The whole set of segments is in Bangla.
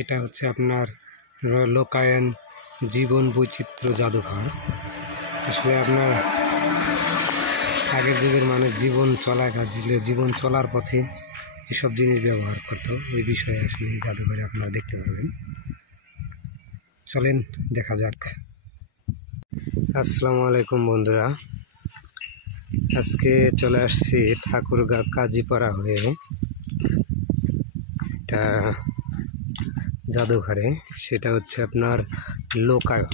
এটা হচ্ছে আপনার লোকায়ন জীবন বৈচিত্র্য জাদুঘর। আসলে আপনার আগের যুগের মানুষ জীবন চলার পথে যেসব জিনিস ব্যবহার করতো ওই বিষয়ে আসলে এই জাদুঘরে আপনারা দেখতে পাবেন। চলেন দেখা যাক। আসসালামু আলাইকুম বন্ধুরা, আজকে চলে আসছি ঠাকুরগাঁ কাজীপাড়া হয়ে এটা জাদুঘরে। সেটা হচ্ছে আপনার লোকায়ন।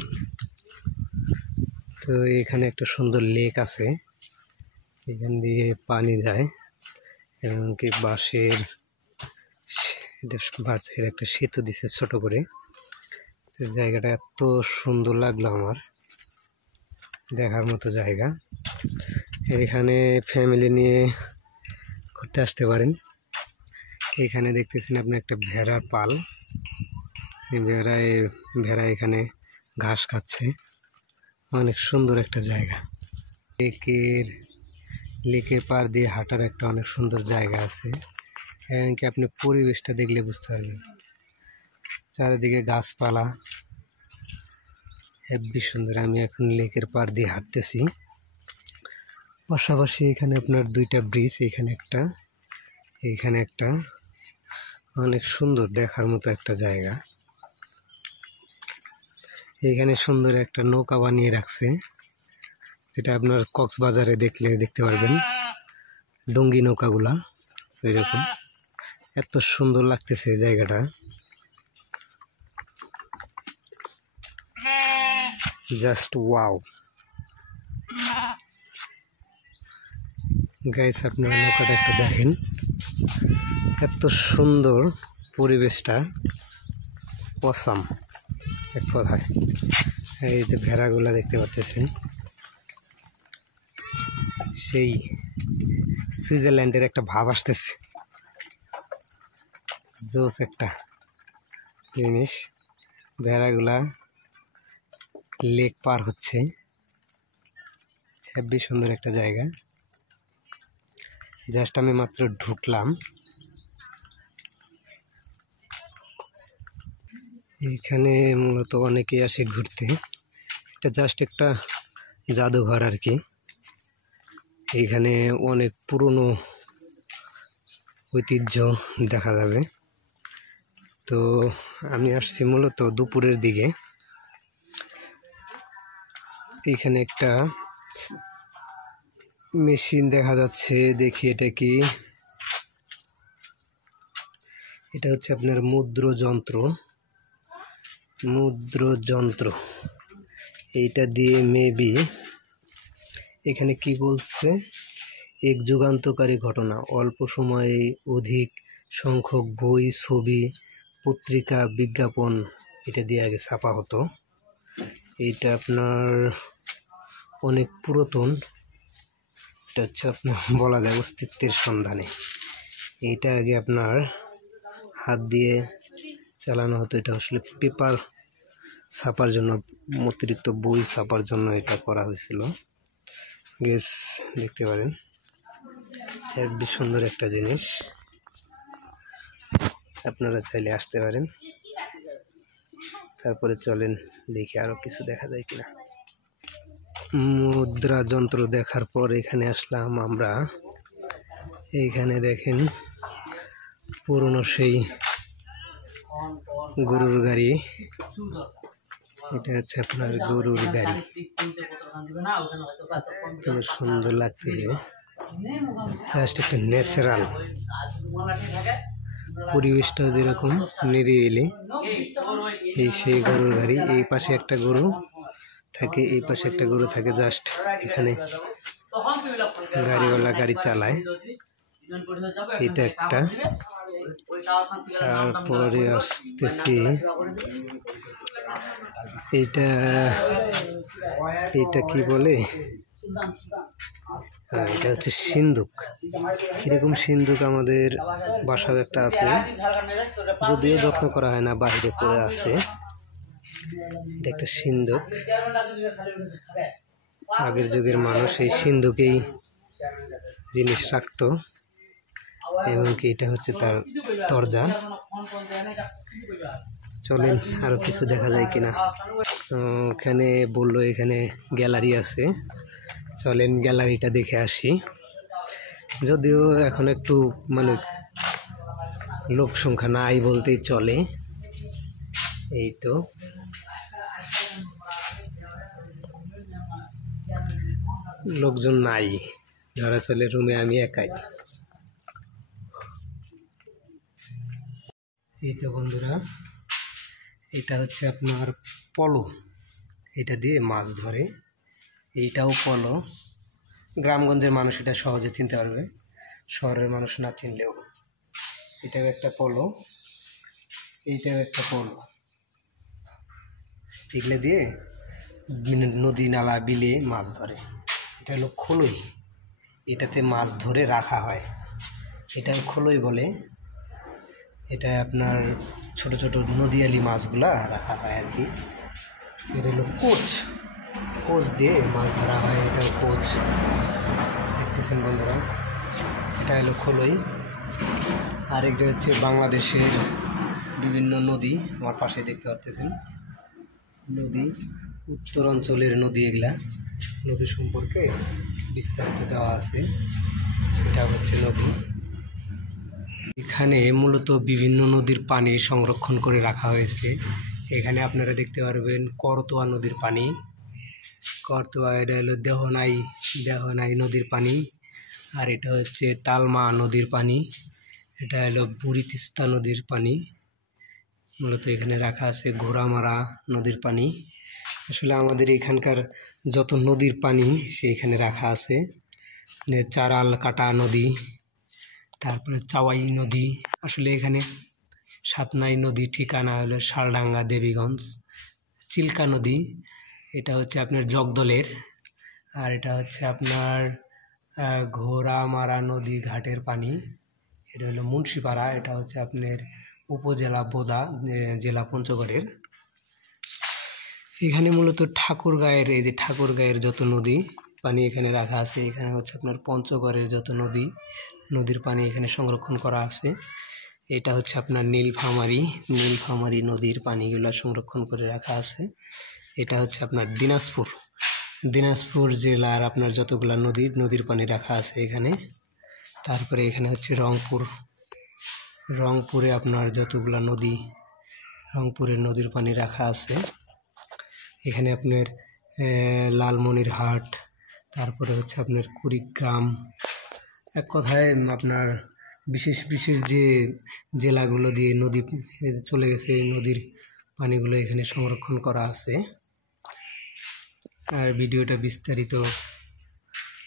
তো এখানে একটা সুন্দর লেক আছে, এখান দিয়ে পানি যায় এবং কি বাঁশের একটা সেতু দিছে ছোট করে। তো জায়গাটা এত সুন্দর লাগলো আমার, দেখার মতো জায়গা। এখানে ফ্যামিলি নিয়ে ঘুরতে আসতে পারেন। এখানে দেখতেছেন আপনি একটা ভেড়ার পাল, ভেড়া এখানে ঘাস খাচ্ছে। অনেক সুন্দর একটা জায়গা। লেকের পার দিয়ে হাঁটার একটা অনেক সুন্দর জায়গা আছে। এমনকি আপনি পরিবেশটা দেখলে বুঝতে পারবেন, চারিদিকে গাছপালা হেব্বি সুন্দর। আমি এখন লেকের পার দিয়ে হাঁটতেছি, পাশাপাশি এখানে আপনার দুইটা ব্রিজ, এখানে একটা অনেক সুন্দর দেখার মতো একটা জায়গা। এখানে সুন্দর একটা নৌকা বানিয়ে রাখছে, যেটা আপনার কক্সবাজারে দেখতে পারবেন, ডঙ্গি নৌকাগুলা এরকম। এত সুন্দর লাগতেছে জায়গাটা, জাস্ট ওয়াও গাইস। আপনারা নৌকাটা একটু দেখেন, এত সুন্দর পরিবেশটা, অসাম এক কথায়। এই যে ভেড়াগুলা দেখতে পাচ্ছেন, সেই সুইজারল্যান্ডের একটা ভাব আসতেছে, জোস একটা জিনিস। ভেড়াগুলা লেক পার হচ্ছে, হেব্বি সুন্দর একটা জায়গা। জাস্ট আমি মাত্র ঢুকলাম। এখানে মূলত অনেকেই আসে ঘুরতে। এটা জাস্ট একটা জাদুঘর আর কি। এইখানে অনেক পুরনো ঐতিহ্য দেখা যাবে। তো আমি আসছি মূলত দুপুরের দিকে। এখানে একটা মেশিন দেখা যাচ্ছে, দেখি এটা কি। এটা হচ্ছে আপনার মুদ্রযন্ত্র। এইটা দিয়ে মেবি এখানে কি বলছে, এক যুগান্তকারী ঘটনা, অল্প সময়ে অধিক সংখ্যক বই, ছবি, পত্রিকা, বিজ্ঞাপন এটা দিয়ে আগে ছাপা হতো। এইটা আপনার অনেক পুরাতন। এটা হচ্ছে আপনার বলা যায় অস্তিত্বের সন্ধানে। এইটা আগে আপনার হাত দিয়ে চালানো হতো। এটা আসলে পেপার ছাপার জন্য, অতিরিক্ত বই ছাপার জন্য এটা করা হয়েছিল। গ্যাস দেখতে পারেন, হেব্বি সুন্দর একটা জিনিস। আপনারা চাইলে আসতে পারেন। তারপরে চলেন দেখি আরো কিছু দেখা যায় কিনা। মুদ্রা যন্ত্র দেখার পর এখানে আসলাম আমরা। এইখানে দেখেন পুরনো সেই গরুর গাড়ি। এটা হচ্ছে আপনার গরুর গাড়ি, তো সুন্দর লাগতেছে। জাস্ট একটা ন্যাচারাল পরিবেশটাও যেরকম নিরিবিলি, এই সেই গরুর গাড়ি। এই পাশে একটা গরু থাকে, এই পাশে একটা গরু থাকে। জাস্ট এখানে গাড়িওয়ালা গাড়ি চালায়, এটা একটা। তারপরে আসতেছি, এইটা কি বলে, এটা হচ্ছে সিন্দুক। এরকম সিন্দুক আমাদের বাসায় একটা আছে, যদিও যত্ন করা হয় না, বাইরে পড়ে আছে। এটা একটা সিন্দুক। আগের যুগের মানুষ এই সিন্দুকেই জিনিস রাখতো। এবং কি এটা হচ্ছে তার দরজা। চলেন আরো কিছু দেখা যায় কিনা। ওখানে বললো এখানে গ্যালারি আছে, চলেন গ্যালারিটা দেখে আসি। যদিও এখন একটু মানে লোক সংখ্যা নাই বলতেই চলে। এই তো লোকজন নাই, ধরা চলে রুমে আমি একাই। এই তো বন্ধুরা, এটা হচ্ছে আপনার পলো, এটা দিয়ে মাছ ধরে। এইটাও পলো, গ্রামগঞ্জের মানুষ এটা সহজে চিনতে পারবে, শহরের মানুষ না চিনলেও। এটাও একটা পলো, এইটাও একটা পলো। এগুলো দিয়ে নদী নালা বিলে মাছ ধরে। এটা হলো খোলই, এটাতে মাছ ধরে রাখা হয়, এটা খোলই বলে। এটা আপনার ছোট ছোট নদীয়ালি মাছগুলা রাখা হয় আর কি। এটা হলো কোচ, কোচ দিয়ে মাছ ধরা হয়, এটাও কোচ দেখতেছেন বন্ধুরা। এটা হলো খোলই। আর এটা হচ্ছে বাংলাদেশের বিভিন্ন নদী, আমার পাশে দেখতে পাচ্ছেন নদী, উত্তর অঞ্চলের নদী। এগুলা নদী সম্পর্কে বিস্তারিত দেওয়া আছে। এটা হচ্ছে নদী। এখানে মূলত বিভিন্ন নদীর পানি সংরক্ষণ করে রাখা হয়েছে। এখানে আপনারা দেখতে পারবেন করতোয়া নদীর পানি, করতোয়া, এটা হলো দেহনাই নদীর পানি। আর এটা হচ্ছে তালমা নদীর পানি, এটা হলো বুড়ি তিস্তা নদীর পানি। মূলত এখানে রাখা আছে ঘোড়ামারা নদীর পানি। আসলে আমাদের এখানকার যত নদীর পানি সেইখানে রাখা আছে। চারাল কাটা নদী, তারপরে চাওয়াই নদী। আসলে এখানে সাতনাই নদী, ঠিকানা হলো শালডাঙ্গা দেবীগঞ্জ। চিল্কা নদী, এটা হচ্ছে আপনার জগদলের। আর এটা হচ্ছে আপনার ঘোড়ামারা নদী ঘাটের পানি, এটা হলো মুন্সিপাড়া, এটা হচ্ছে আপনার উপজেলা বোদা, জেলা পঞ্চগড়ের। এখানে মূলত ঠাকুরগাঁয়ের, এই যে ঠাকুরগাঁয়ের যত নদী পানি এখানে রাখা আছে। এখানে হচ্ছে আপনার পঞ্চগড়ের যত নদীর পানি এখানে সংরক্ষণ করা আছে। এটা হচ্ছে আপনার নীলফামারী নদীর পানিগুলো সংরক্ষণ করে রাখা আছে। এটা হচ্ছে আপনার দিনাজপুর জেলার আপনার যতগুলা নদীর পানি রাখা আছে এখানে। তারপরে এখানে হচ্ছে রংপুরে আপনার যতগুলা নদী, রংপুরের নদীর পানি রাখা আছে এখানে। আপনার লালমনিরহাট, তারপরে হচ্ছে আপনার কুড়িগ্রাম, এক কথায় আপনার বিশেষ বিশেষ যে জেলাগুলো দিয়ে নদী চলে গেছে, এই নদীর পানিগুলো এখানে সংরক্ষণ করা আছে। আর ভিডিওটা বিস্তারিত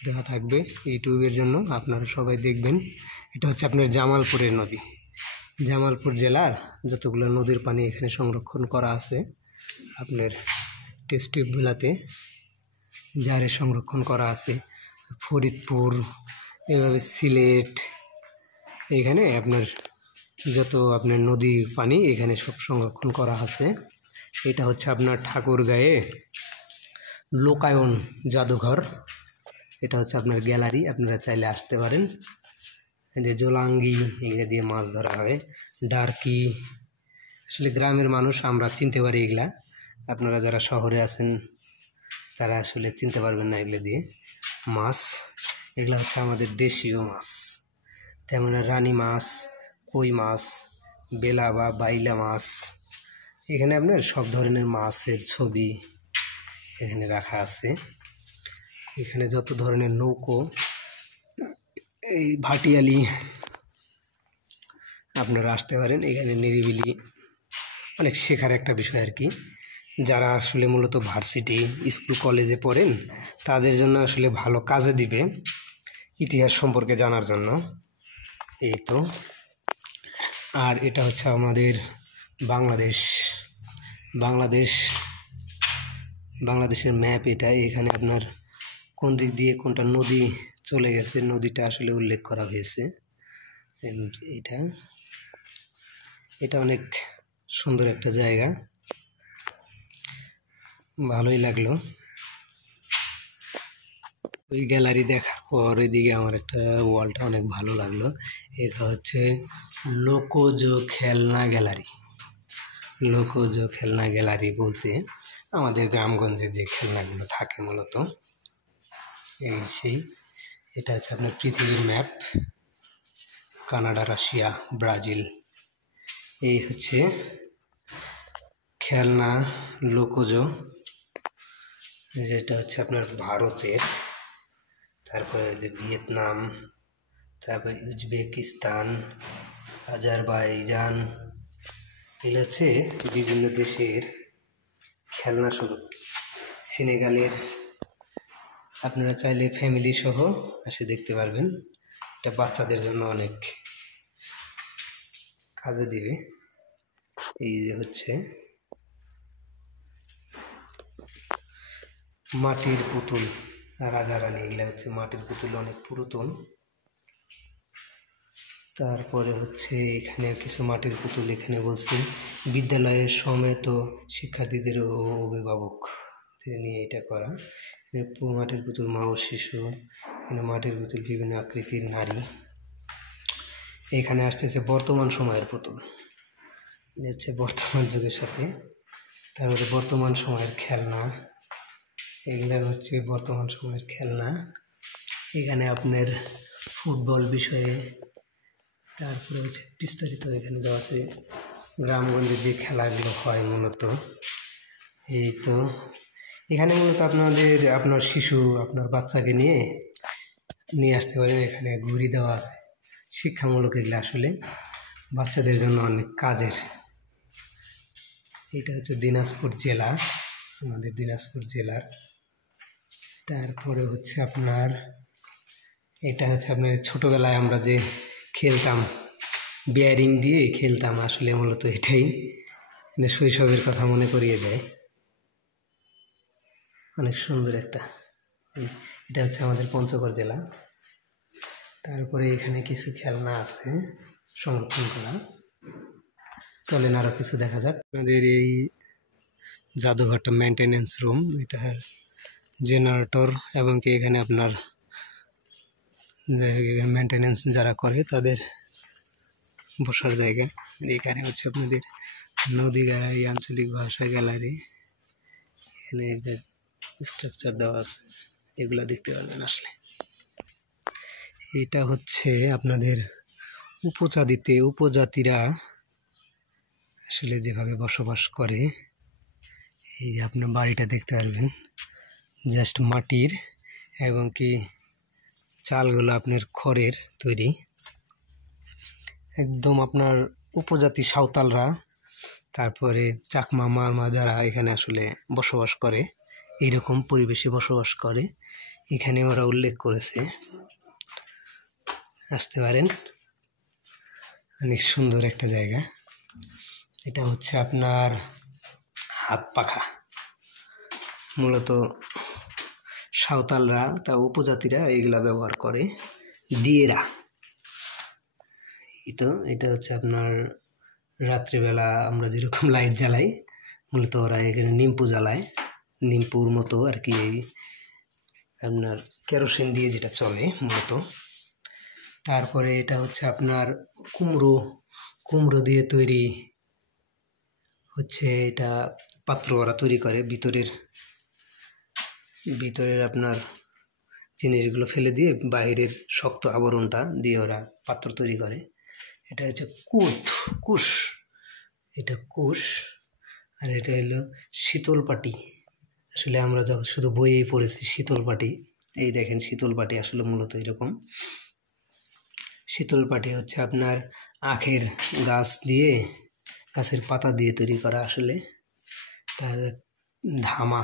দেওয়া থাকবে ইউটিউবের জন্য, আপনারা সবাই দেখবেন। এটা হচ্ছে আপনার জামালপুরের নদী, জামালপুর জেলার যতগুলো নদীর পানি এখানে সংরক্ষণ করা আছে আপনার টেস্ট টিউবগুলোতে জারে সংরক্ষণ করা আছে। ফরিদপুর, এভাবে সিলেট, এখানে আপনার যত আপনার নদীর পানি এখানে সব সংরক্ষণ করা আছে। এটা হচ্ছে আপনার ঠাকুরগাঁয়ে লোকায়ন জাদুঘর, এটা হচ্ছে আপনার গ্যালারি, আপনারা চাইলে আসতে পারেন। যে জোলাঙ্গি, এগুলো দিয়ে মাছ ধরা হয়, ডার্কি। আসলে গ্রামের মানুষ আমরা চিনতে পারি এগুলা, আপনারা যারা শহরে আছেন তারা আসলে চিনতে পারবেন না এগুলো দিয়ে মাছ। এগুলো হচ্ছে আমাদের দেশীয় মাছ, তেমন রানী মাছ, কই মাছ, বেলা বা বাইলা মাছ। এখানে আপনার সব ধরনের মাছের ছবি এখানে রাখা আছে। এখানে যত ধরনের নৌকো, এই ভাটিয়ালি, আপনারা আসতে পারেন। এখানে নিরিবিলি অনেক শেখার একটা বিষয় আর কি। যারা আসলে মূলত ভার্সিটি স্কুল কলেজে পড়েন তাদের জন্য আসলে ভালো কাজে দিবে ইতিহাস সম্পর্কে জানার জন্য। এই তো। আর এটা হচ্ছে আমাদের বাংলাদেশের ম্যাপ এটা। এখানে আপনার কোন দিক দিয়ে কোনটা নদী চলে গেছে, নদীটা আসলে উল্লেখ করা হয়েছে। এটা অনেক সুন্দর একটা জায়গা, ভালোই লাগলো। ওই গ্যালারি দেখার পর ওইদিকে আমার একটা ওয়ালটা অনেক ভালো লাগলো। এটা হচ্ছে লোকজ খেলনা গ্যালারি। লোকজ খেলনা গ্যালারি বলতে আমাদের গ্রামগঞ্জে যে খেলনাগুলো থাকে মূলত এই সেই। এটা হচ্ছে আপনার পৃথিবীর ম্যাপ, কানাডা, রাশিয়া, ব্রাজিল, এই হচ্ছে খেলনা লোকজ, যেটা হচ্ছে আপনার ভারতের, তারপরে যে ভিয়েতনাম, তারপরে উজবেকিস্তান, আজারবাইজান, এগুলো হচ্ছে বিভিন্ন দেশের খেলনা স্বরূপ। সেনেগালের, আপনারা চাইলে ফ্যামিলি সহ এসে দেখতে পারবেন। এটা বাচ্চাদের জন্য অনেক কাজে দিবে। এই যে হচ্ছে মাটির পুতুল, রাজা রানী, এগুলো হচ্ছে মাটির পুতুল, অনেক পুরাতন। তারপরে হচ্ছে এখানে কিছু মাটির পুতুল, এখানে বলছি বিদ্যালয়ের সমেত শিক্ষার্থীদের ও অভিভাবক নিয়ে এটা করা। মাটির পুতুল মা ও শিশু, এখানে মাটির পুতুল বিভিন্ন আকৃতির নারী। এখানে আসতেছে বর্তমান সময়ের পুতুল, হচ্ছে বর্তমান যুগের সাথে। তারপরে বর্তমান সময়ের খেলনা, এগুলা হচ্ছে বর্তমান সময়ের খেলনা। এখানে আপনার ফুটবল বিষয়ে, তারপরে হচ্ছে বিস্তারিত এখানে দেওয়া আছে গ্রামগঞ্জের যে খেলাগুলো হয় মূলত। এই তো এখানে মূলত আপনার শিশু, আপনার বাচ্চাকে নিয়ে আসতে পারেন। এখানে ঘুড়ি দেওয়া আছে, শিক্ষামূলক। এগুলো আসলে বাচ্চাদের জন্য অনেক কাজের। এটা হচ্ছে দিনাজপুর জেলা, আমাদের দিনাজপুর জেলার। তারপরে হচ্ছে আপনার এটা হচ্ছে আপনার ছোটোবেলায় আমরা যে খেলতাম, বিয়ারিং দিয়ে খেলতাম, আসলে মূলত এটাই মানে শৈশবের কথা মনে করিয়ে দেয়। অনেক সুন্দর একটা, এটা হচ্ছে আমাদের পঞ্চগড় জেলা। তারপরে এখানে কিছু খেলনা আছে সংরক্ষণ করা। চলেন আরও কিছু দেখা যাক। আমাদের এই জাদুঘরটা মেনটেনেন্স রুম, এটা জেনারেটর, এবং কি এখানে আপনার মেনটেনেন্স যারা করে তাদের বসার জায়গা। এখানে হচ্ছে আপনাদের নদী গ্যালারি, আঞ্চলিক ভাষা গ্যালারি, এখানে স্ট্রাকচার দেওয়া আছে, এগুলো দেখতে পারবেন আসলে। এটা হচ্ছে আপনাদের উপজাতিরা আসলে যেভাবে বসবাস করে। এই যে আপনার বাড়িটা দেখতে পারবেন, জাস্ট মাটির, এবং কি চালগুলো আপনার খড়ের তৈরি। একদম আপনার উপজাতি সাঁওতালরা, তারপরে চাকমা মারমা যারা এখানে আসলে বসবাস করে, এইরকম পরিবেশে বসবাস করে, এখানে ওরা উল্লেখ করেছে। আসতে পারেন, অনেক সুন্দর একটা জায়গা। এটা হচ্ছে আপনার হাত পাখা, মূলত সাঁওতালরা, তা উপজাতিরা এইগুলা ব্যবহার করে। দিয়েরা, এটা হচ্ছে আপনার রাত্রিবেলা আমরা যেরকম লাইট জ্বালাই, মূলত ওরা এখানে নিম্পু জ্বালায়, নিম্পুর মতো আর কি, এই আপনার কেরোসিন দিয়ে যেটা চলে মূলত। তারপরে এটা হচ্ছে আপনার কুমড়ো দিয়ে তৈরি হচ্ছে এটা পাত্র ওরা তৈরি করে। ভিতরের আপনার জিনিসগুলো ফেলে দিয়ে বাইরের শক্ত আবরণটা দিয়ে ওরা পাত্র তৈরি করে। এটা হচ্ছে কুশ, এটা কুশ। আর এটা হলো শীতল পাটি। আসলে আমরা যখন শুধু বইয়েই পড়েছি শীতল পাটি, এই দেখেন শীতল পাটি আসলে মূলত এরকম। শীতল পাটি হচ্ছে আপনার আখের গাছের পাতা দিয়ে তৈরি করা আসলে। তার ধামা,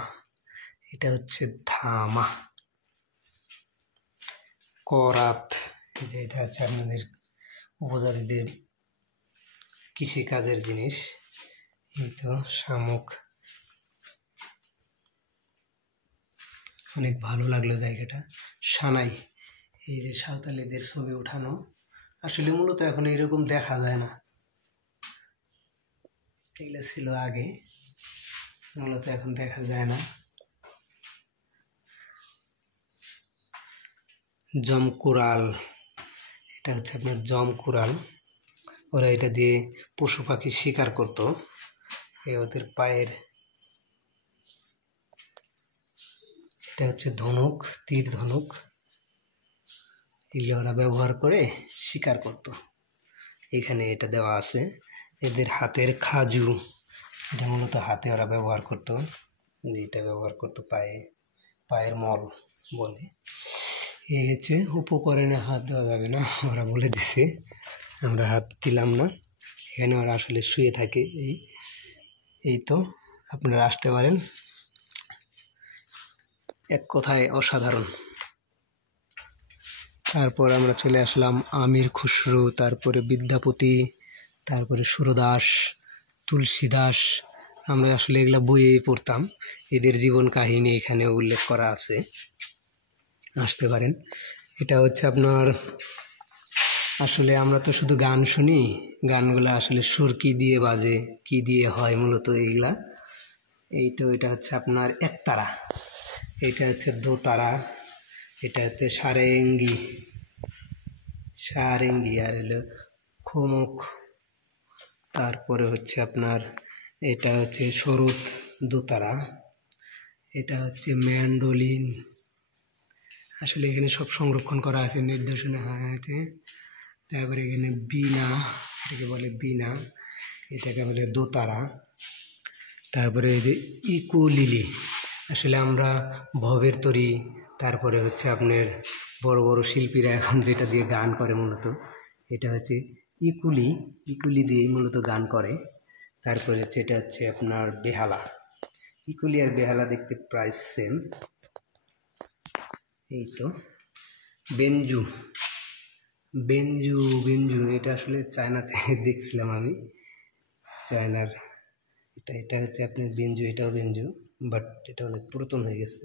এটা হচ্ছে ধামা। করাত, যে এটা হচ্ছে আপনাদের উপজাতিদের কৃষিকাজের জিনিস। এই তো শামুক, অনেক ভালো লাগলো জায়গাটা। সানাই, এই যে সাঁওতালিদের ছবি ওঠানো, আসলে মূলত এখন এইরকম দেখা যায় না, এগুলো ছিল আগে, মূলত এখন দেখা যায় না। জমকুরাল, এটা হচ্ছে আপনার জমকুরাল। ওরা এটা দিয়ে পশু পাখি শিকার করতো। ওদের পায়ের, এটা হচ্ছে ধনুক, তীর ধনুক, এগুলো ওরা ব্যবহার করে শিকার করত। এখানে এটা দেওয়া আছে। এদের হাতের খাজু, এটা মূলত হাতে ওরা ব্যবহার করত। এটা ব্যবহার করতো পায়ে, পায়ের মল বলে। এই হচ্ছে উপকরণে হাত দেওয়া যাবে না, ওরা বলে দিছে, আমরা হাত দিলাম না। এখানে ওরা আসলে শুয়ে থাকে। এই তো আপনারা আসতে পারেন, এক কথায় অসাধারণ। তারপর আমরা চলে আসলাম আমির খুসরো, তারপরে বিদ্যাপতি, তারপরে সুরদাস, তুলসীদাস। আমরা আসলে এগুলা বইয়ে পড়তাম, এদের জীবন কাহিনী এখানে উল্লেখ করা আছে, আসতে পারেন। এটা হচ্ছে আপনার, আসলে আমরা তো শুধু গান শুনি, গানগুলা আসলে সুর কী দিয়ে বাজে, কী দিয়ে হয় মূলত এইগুলা। এই তো এটা হচ্ছে আপনার একতারা, এটা হচ্ছে দোতারা, এটা হচ্ছে সারেঙ্গি, সারেঙ্গি, আর হলো খোমক। তারপরে হচ্ছে আপনার এটা হচ্ছে শরৎ দোতারা, এটা হচ্ছে ম্যান্ডোলিন। আসলে এখানে সব সংরক্ষণ করা আছে নির্দেশনা হাতে। তারপরে এখানে বীণা, এটাকে বলে বীণা, এটাকে বলে দোতারা। তারপরে এই যে ইকুলিলি, আসলে আমরা ভবের তরী, তারপরে হচ্ছে আপনার বড় বড় শিল্পীরা এখন যেটা দিয়ে গান করে মূলত, এটা হচ্ছে ইকুলি, ইকুলি দিয়েই মূলত গান করে। তারপরে যেটা হচ্ছে আপনার বেহালা, ইকুলি আর বেহালা দেখতে প্রায় সেম। এই তো বেঞ্জু, বেঞ্জু, বেঞ্জু, এটা আসলে চায়নাতে দেখছিলাম আমি, চায়নার। এটা হচ্ছে আপনার বেঞ্জু, এটাও বেঞ্জু, বাট এটা অনেক পুরাতন হয়ে গেছে।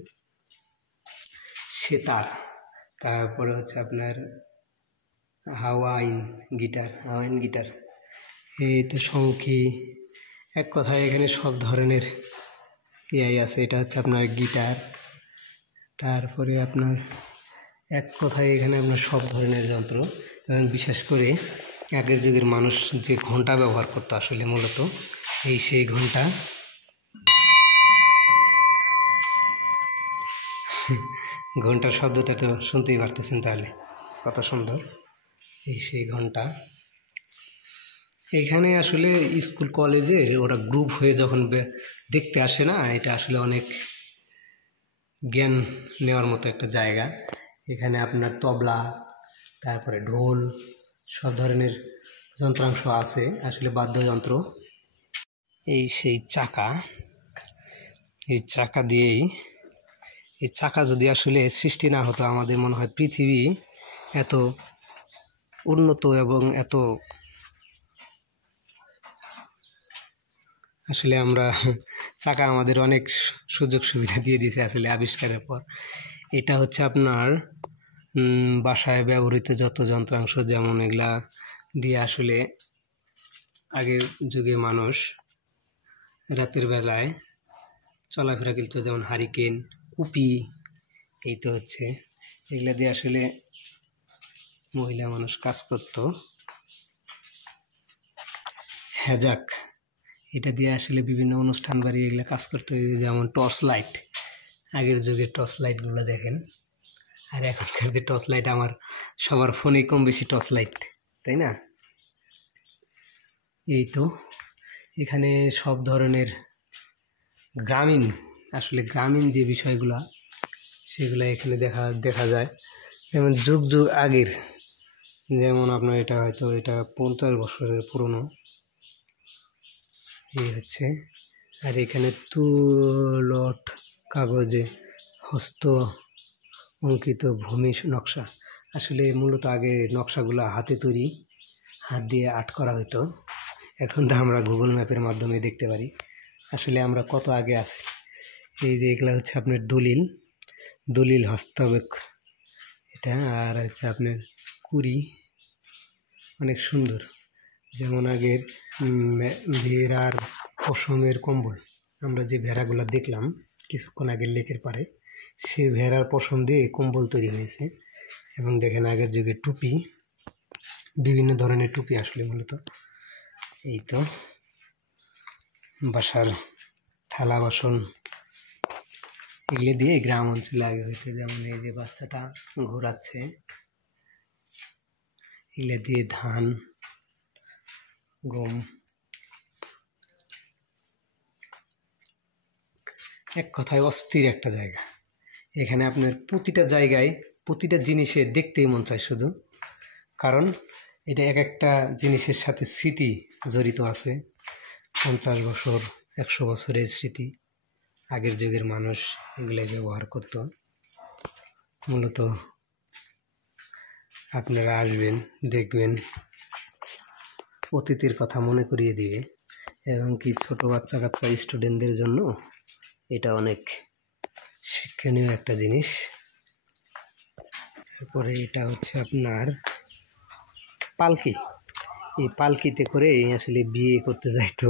সেতার, তারপরে হচ্ছে আপনার হাওয়াইন গিটার, হাওয়াইন গিটার। এই তো শঙ্খী, এক কথায় এখানে সব ধরনের ইয়াই আছে। এটা হচ্ছে আপনার গিটার। তারপরে আপনার এক কথায় এখানে আপনার সব ধরনের যন্ত্র, এবং বিশেষ করে আগের যুগের মানুষ যে ঘন্টা ব্যবহার করতো আসলে মূলত, এই সেই ঘন্টা। ঘন্টার শব্দটা তো শুনতেই পারতেছেন তাহলে কত সুন্দর, এই সেই ঘন্টা। এখানে আসলে স্কুল কলেজে ওরা গ্রুপ হয়ে যখন দেখতে আসে না, এটা আসলে অনেক জ্ঞান নেওয়ার মতো একটা জায়গা। এখানে আপনার তবলা, তারপরে ঢোল, সব ধরনের যন্ত্রাংশ আছে, আসলে বাদ্যযন্ত্র। এই সেই চাকা, এই চাকা দিয়েই, এই চাকা যদি আসলে সৃষ্টি না হতো, আমাদের মনে হয় পৃথিবী এত উন্নত এবং এত, আসলে আমরা চাকা আমাদের অনেক সুযোগ সুবিধা দিয়ে দিয়েছে আসলে আবিষ্কারের পর। এটা হচ্ছে আপনার বাসায় ব্যবহৃত যত যন্ত্রাংশ, যেমন এগুলা দিয়ে আসলে আগের যুগে মানুষ রাতের বেলায় চলাফেরা করত, যেমন হারিকেন, কুপি। এই তো হচ্ছে এগুলা দিয়ে আসলে মহিলা মানুষ কাজ করত। হ্যাজাক, এটা দিয়ে আসলে বিভিন্ন অনুষ্ঠান বাড়ি এগুলো কাজ করতে, যেমন টর্চ লাইট, আগের যুগের টর্চ লাইটগুলো দেখেন, আর এখনকার যে টর্চ লাইট, আমার সবার ফোনে কম বেশি টর্চ লাইট, তাই না? এই তো এখানে সব ধরনের গ্রামীণ, আসলে গ্রামীণ যে বিষয়গুলো সেগুলো এখানে দেখা যায়। যেমন যুগ যুগ আগের, যেমন আপনার এটা হয়তো এটা 50 বছরের পুরনো, এই হচ্ছে। আর এখানে তুলট কাগজে হস্ত অঙ্কিত ভূমি নকশা, আসলে মূলত আগে নকশাগুলো হাতে তৈরি, হাত দিয়ে আর্ট করা হতো। এখন তো আমরা গুগল ম্যাপের মাধ্যমে দেখতে পারি আসলে আমরা কত আগে আছি। এই যে এগুলো হচ্ছে আপনার দলিল, দলিল হস্তবেক এটা, আর হচ্ছে আপনার কুড়ি, অনেক সুন্দর। যেমন আগের ভেড়ার পশমের কম্বল, আমরা যে ভেড়াগুলো দেখলাম কিছুক্ষণ আগে লেকের পারে, সে ভেড়ার পশম দিয়ে কম্বল তৈরি হয়েছে। এবং দেখেন আগের যুগের টুপি, বিভিন্ন ধরনের টুপি আসলে মূলত। এই তো বাসার থালা বাসন এগুলো দিয়ে গ্রাম অঞ্চলে আগে হইতে, যেমন এই যে বাচ্চাটা ঘোরাচ্ছে, এগুলো দিয়ে ধান গম, এক কথায় অস্থির একটা জায়গা। এখানে আপনার প্রতিটা জায়গায় প্রতিটা জিনিসে দেখতেই মন চায় শুধু, কারণ এটা এক একটা জিনিসের সাথে স্মৃতি জড়িত আছে। 50 বছর 100 বছরের স্মৃতি, আগের যুগের মানুষ এগুলাই ব্যবহার করত। মূলত আপনারা আসবেন, দেখবেন, অতীতের কথা মনে করিয়ে দিবে। এবং কি ছোট বাচ্চা কাচ্চা স্টুডেন্টদের জন্য এটা অনেক শিক্ষণীয় একটা জিনিস। তারপরে এটা হচ্ছে আপনার পালকি। এই পালকিতে করে আসলে বিয়ে করতে যাইতো,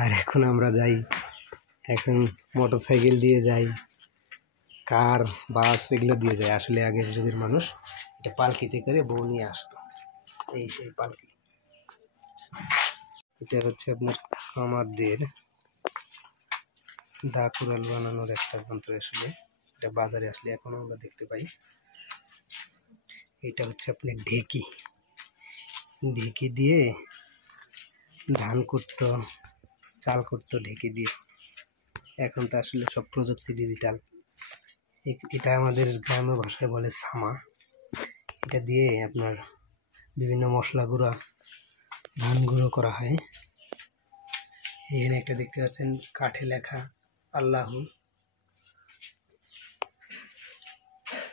আর এখন আমরা যাই, এখন মোটরসাইকেল দিয়ে যাই, কার বাস এগুলো দিয়ে যায়। আসলে আগের যুগের মানুষ এটা পালকিতে করে বউ নিয়ে আসতো। এই সেই পালকি। এটা হচ্ছে আপনার কামারদের দা কুড়াল বানানোর একটা যন্ত্র। আসলে এটা বাজারে আসলে এখনো আমরা দেখতে পাই। এটা হচ্ছে আপনার ঢেকি। ঢেকি দিয়ে ধান করতো, চাল করতো ঢেকি দিয়ে। এখন তো আসলে সব প্রযুক্তি ডিজিটাল। এটা আমাদের গ্রাম্য ভাষায় বলে ছামা। এটা দিয়ে আপনার বিভিন্ন মশলা গুঁড়া, ধান গুঁড়ো করা হয়। এখানে একটা দেখতে পাচ্ছেন কাঠে লেখা আল্লাহু।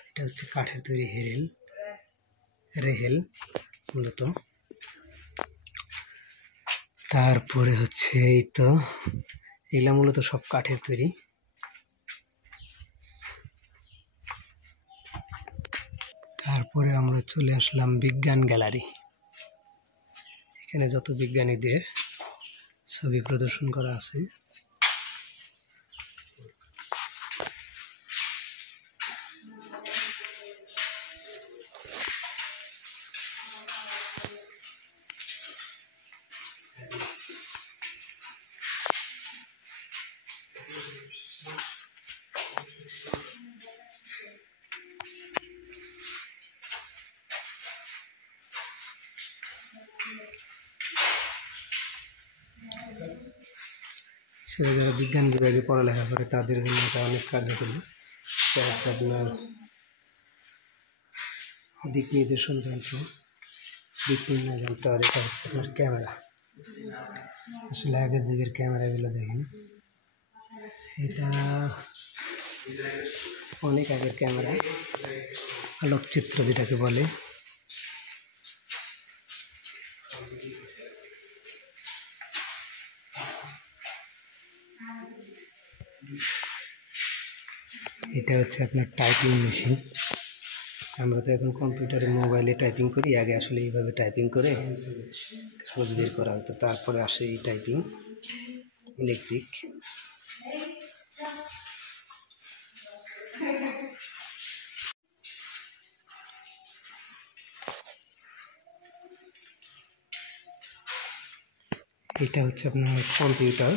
এটা হচ্ছে কাঠের তৈরি রেহেল মূলত। তারপরে হচ্ছে এই তো এগুলা মূলত সব কাঠের তৈরি। তারপরে আমরা চলে আসলাম বিজ্ঞান গ্যালারি। এখানে যত বিজ্ঞানীদের ছবি প্রদর্শন করা আছে। সেটা যারা বিজ্ঞান বিভাগে পড়ালেখা করে তাদের জন্য এটা অনেক কার্যকরী। এটা হচ্ছে আপনার দিক নির্দেশন যন্ত্র, দিক নির্ণয় যন্ত্র। আর এটা হচ্ছে আপনার ক্যামেরা। আসলে আগের যুগের ক্যামেরাগুলো দেখেন, এটা অনেক আগের ক্যামেরা, আলোকচিত্র যেটাকে বলে। এটা হচ্ছে আপনার টাইপিং মেশিন। আমরা তো এখন কম্পিউটারে মোবাইলে টাইপিং করি, আগে আসলে এইভাবে টাইপিং করে কাগজ বের করা হতো, তারপরে আসে এই টাইপিং ইলেকট্রিক। এটা হচ্ছে আপনার কম্পিউটার,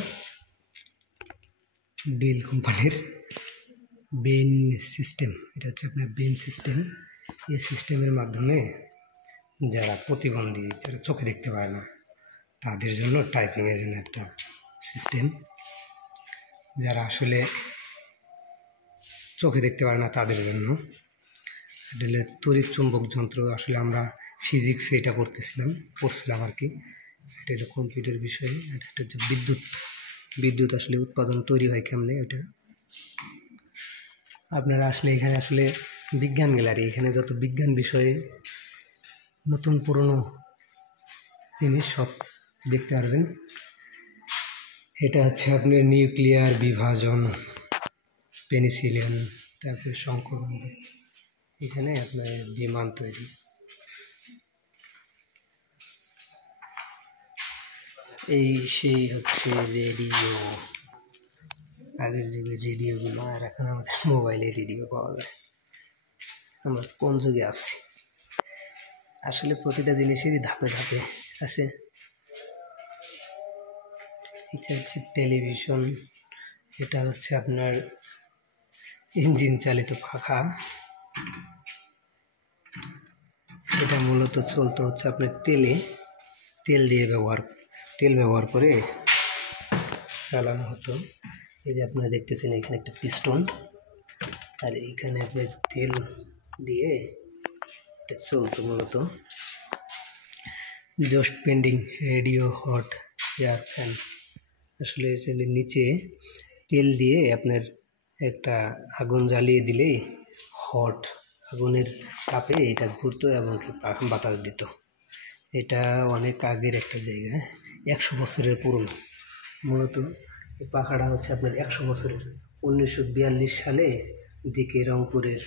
ডেল কোম্পানির বেন সিস্টেম। এটা হচ্ছে আপনার বেন সিস্টেম। এই সিস্টেমের মাধ্যমে যারা প্রতিবন্ধী, যারা চোখে দেখতে পারে না, তাদের জন্য টাইপিংয়ের জন্য একটা সিস্টেম। যারা আসলে চোখে দেখতে পারে না তাদের জন্য এটা হলো তড়িৎ চুম্বক যন্ত্র। আসলে আমরা ফিজিক্সে এটা পড়ছিলাম আর কি। এটা হলো কম্পিউটার বিষয়ে। এটা হচ্ছে বিদ্যুৎ আসলে উৎপাদন তৈরি হয় কেমনে ওটা। আপনারা আসলে এখানে আসলে বিজ্ঞান গ্যালারি, এখানে যত বিজ্ঞান বিষয়ে নতুন পুরনো জিনিস সব দেখতে পারবেন। এটা হচ্ছে আপনার নিউক্লিয়ার বিভাজন, পেনিসিলিন, তারপরে সংকরণ। এখানে আপনার বিমান তৈরি। এই সেই হচ্ছে রেডিও, আগের যুগের রেডিওগুলো। আর এখন আমাদের মোবাইলে রেডিও পাওয়া যায়। আমরা কোন যুগে আছি। আসলে প্রতিটা জিনিসেরই ধাপে ধাপে আছে। এটা হচ্ছে টেলিভিশন, এটা হচ্ছে আপনার ইঞ্জিন চালিত পাখা। এটা মূলত চলতো হচ্ছে আপনার তেল ব্যবহার করে চালানো হতো। এই যে আপনারা দেখতেছেন এখানে একটা পিস্টন, আর এইখানে আপনার তেল দিয়ে এটা চলতো মূলত। Just pending radio, hot air fan. আসলে নিচে তেল দিয়ে আপনার একটা আগুন জ্বালিয়ে দিলেই হট আগুনের তাপে এটা ঘুরতো এবং বাতাস দিত। এটা অনেক আগের একটা জায়গা, 100 বছরের পুরনো। মূলত এই পাখাটা হচ্ছে আপনার 100 বছরের। 1942 সালে দিকে রংপুরের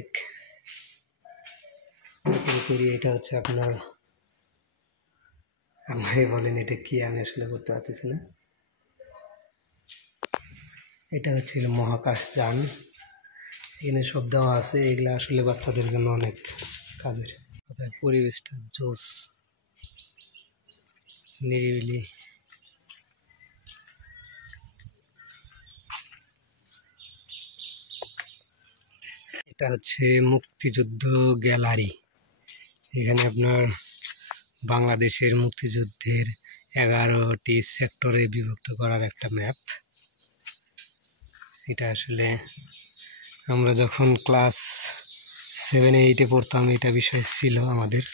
এক তৈরি। এটা হচ্ছে আপনার, আমাকে বলেন এটা কি, আমি আসলে করতে পারতেছি না। এটা হচ্ছে মহাকাশ যান, এখানে সব দেওয়া আছে। এগুলা আসলে বাচ্চাদের জন্য অনেক কাজের। পরিবেশটা জোস, নিরিবিলি। এটা হচ্ছে মুক্তিযুদ্ধ গ্যালারি। এখানে আপনার বাংলাদেশের মুক্তিযুদ্ধের 11টি সেক্টরে বিভক্ত করার একটা ম্যাপ। এটা আসলে আমরা যখন ক্লাস 7-8-এ পড়তাম এটা বিষয় ছিল আমাদের।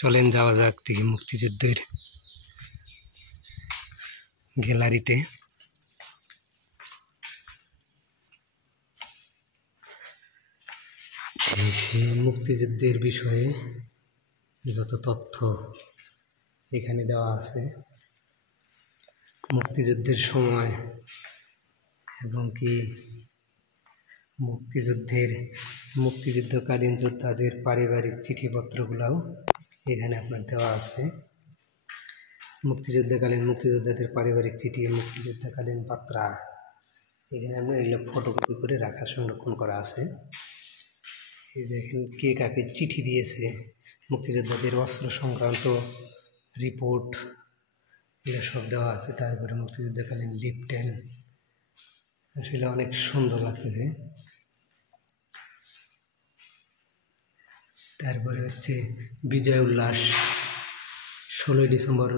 চলেন যাওয়া যাক দেখি মুক্তিযুদ্ধের গ্যালারিতে। মুক্তিযুদ্ধের বিষয়ে যত তথ্য এখানে দেওয়া আছে, মুক্তিযুদ্ধের সময় এবং কি মুক্তিযুদ্ধকালীন যোদ্ধাদের পারিবারিক চিঠিপত্রগুলোও এখানে আপনার দেওয়া আছে। মুক্তিযোদ্ধাদের পারিবারিক চিঠি, মুক্তিযুদ্ধকালীন পাত্রা, এখানে আপনার এগুলো ফটোকপি করে রাখা, সংরক্ষণ করা আছে। এই দেখেন কে কাকে চিঠি দিয়েছে, মুক্তিযোদ্ধাদের অস্ত্র সংক্রান্ত রিপোর্ট, এগুলো সব দেওয়া আছে। তারপরে মুক্তিযুদ্ধকালীন লিফটেন, আসলে অনেক সুন্দর লাগতেছে। তারপরে হচ্ছে বিজয় উল্লাস, 16ই ডিসেম্বর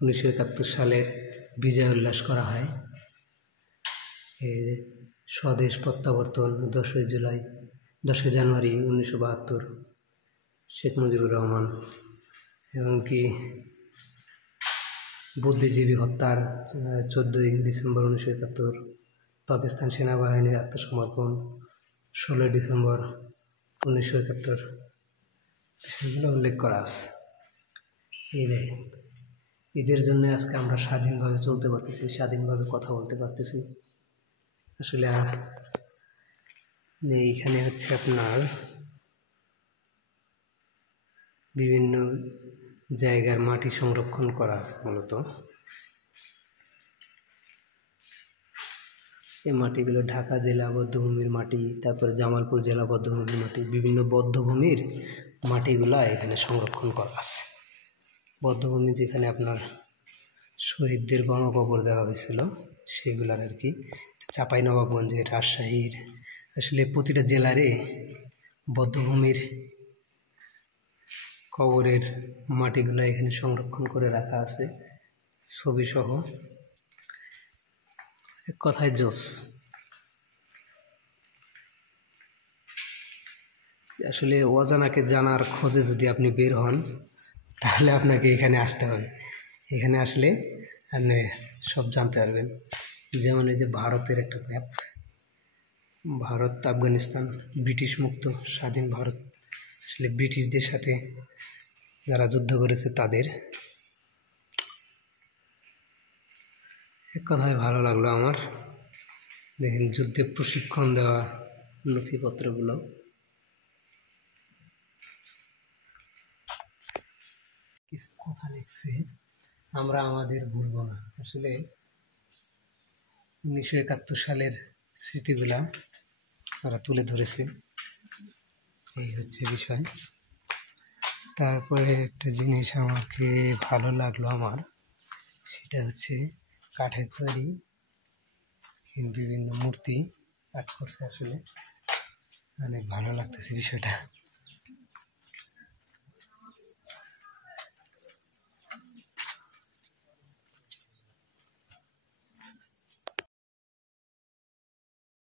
1971 সালের বিজয় উল্লাস করা হয়। এই স্বদেশ প্রত্যাবর্তন 10 জানুয়ারি 1972, শেখ মুজিবুর রহমান। এবং কি বুদ্ধিজীবী হত্যার 14ই ডিসেম্বর 1971, পাকিস্তান সেনাবাহিনীর আত্মসমর্পণ 16 ডিসেম্বর 1971, সেগুলো উল্লেখ করা আছে। এই দেখেন, ঈদের জন্য আজকে আমরা স্বাধীনভাবে চলতে পারতেছি, স্বাধীনভাবে কথা বলতে পারতেছি। আসলে আর এইখানে হচ্ছে আপনার বিভিন্ন জায়গার মাটি সংরক্ষণ করা আছে। মূলত এই মাটিগুলো ঢাকা জেলা বধ্যভূমির মাটি, তারপরে জামালপুর জেলা বধ্যভূমির মাটি, বিভিন্ন বধ্যভূমির মাটিগুলা এখানে সংরক্ষণ করা আছে। বধ্যভূমি যেখানে আপনার শহীদদের গণকবর দেওয়া হয়েছিল সেগুলার আর কি। চাঁপাইনবাবগঞ্জের, রাজশাহীর, আসলে প্রতিটা জেলারে বধ্যভূমির কবরের মাটিগুলো এখানে সংরক্ষণ করে রাখা আছে, ছবি সহ। এক কথায় জোস। আসলে অজানাকে জানার খোঁজে যদি আপনি বের হন তাহলে আপনাকে এখানে আসতে হবে। এখানে আসলে আপনি সব জানতে পারবেন। যেমন এই যে ভারতের একটা ম্যাপ, ভারত আফগানিস্তান, ব্রিটিশ মুক্ত স্বাধীন ভারত। আসলে ব্রিটিশদের সাথে যারা যুদ্ধ করেছে তাদের। এক কথায় ভালো লাগলো আমার। দেখেন যুদ্ধে প্রশিক্ষণ দেওয়া নথিপত্রগুলো। কিছু কথা লিখছে, আমরা আমাদের ভুলব না। আসলে 1971 সালের স্মৃতিগুলা তারা তুলে ধরেছে। এই হচ্ছে বিষয়। তারপরে একটা জিনিস আমাকে ভালো লাগলো আমার, সেটা হচ্ছে কাঠের তৈরি বিভিন্ন মূর্তি কাজ করছে। আসলে অনেক ভালো লাগতেছে বিষয়টা।